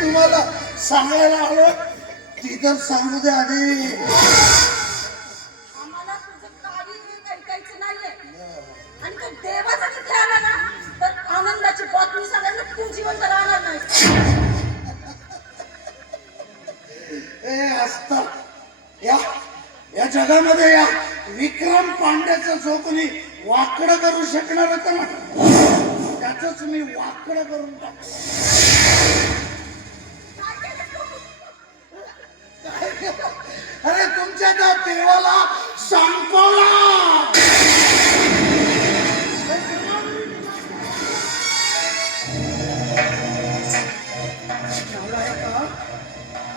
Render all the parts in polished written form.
तुम्हाला सांगायला आलो ती तर सांगू द्या आधी. आम्हाला तुझं काही ऐकायचं नाहीये आणि तो देवाचा तिथे आला ना तर आनंदाची बातमी सांगायला तू जिवंत राहणार नाही. असता या या जगामध्ये या विक्रम पांड्याचं जो कोणी वाकडं करू शकणार होतं ना त्याच मी वाकडं करून टाकलं. अरे तुमच्या त्या देवाला संपवला.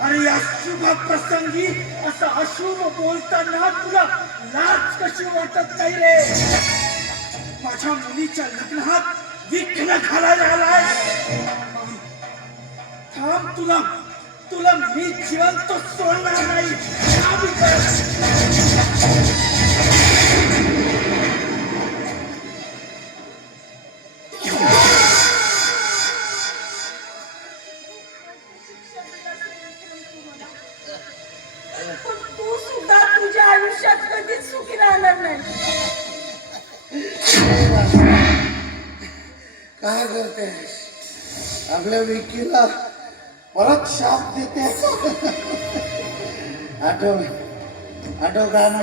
अरे या शुभ प्रसंगी असं अशुभ बोलताना तुला लाज कशी वाटत नाही रे? माझ्या मुलीच्या लग्नात विघ्न घालायला आलाय. थांब, तुला तुला मी जिवंत सोडणार नाही. पण तू सुद्धा तुझ्या आयुष्यात कधीच सुखी राहणार नाही. काय करते आपल्या विकीला परत शाप देते. आठव आठव गाणं